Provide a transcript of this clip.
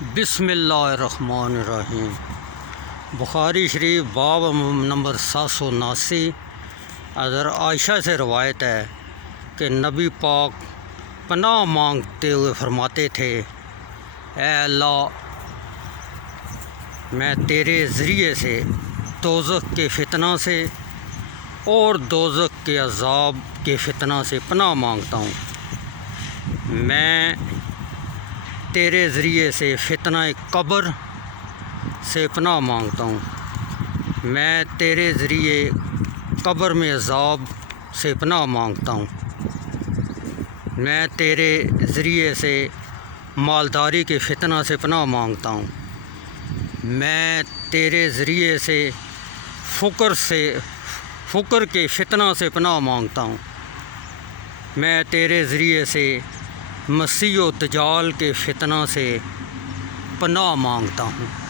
بسم اللہ الرحمن الرحیم۔ بخاری شریف باب نمبر 779۔ حضرت عائشہ سے روایت ہے کہ نبی پاک پناہ مانگتے ہوئے فرماتے تھے، اے اللہ، میں تیرے ذریعے سے دوزخ کے فتنہ سے اور دوزخ کے عذاب کے فتنہ سے پناہ مانگتا ہوں۔ میں تیرے ذریعے سے فتنہ قبر سے پناہ مانگتا ہوں۔ میں تیرے ذریعے قبر میں عذاب سے پناہ مانگتا ہوں۔ میں تیرے ذریعے سے مالداری کے فتنہ سے پناہ مانگتا ہوں۔ میں تیرے ذریعے سے فقر کے فتنہ سے پناہ مانگتا ہوں۔ میں تیرے ذریعے سے مسیح و دجال کے فتنہ سے پناہ مانگتا ہوں۔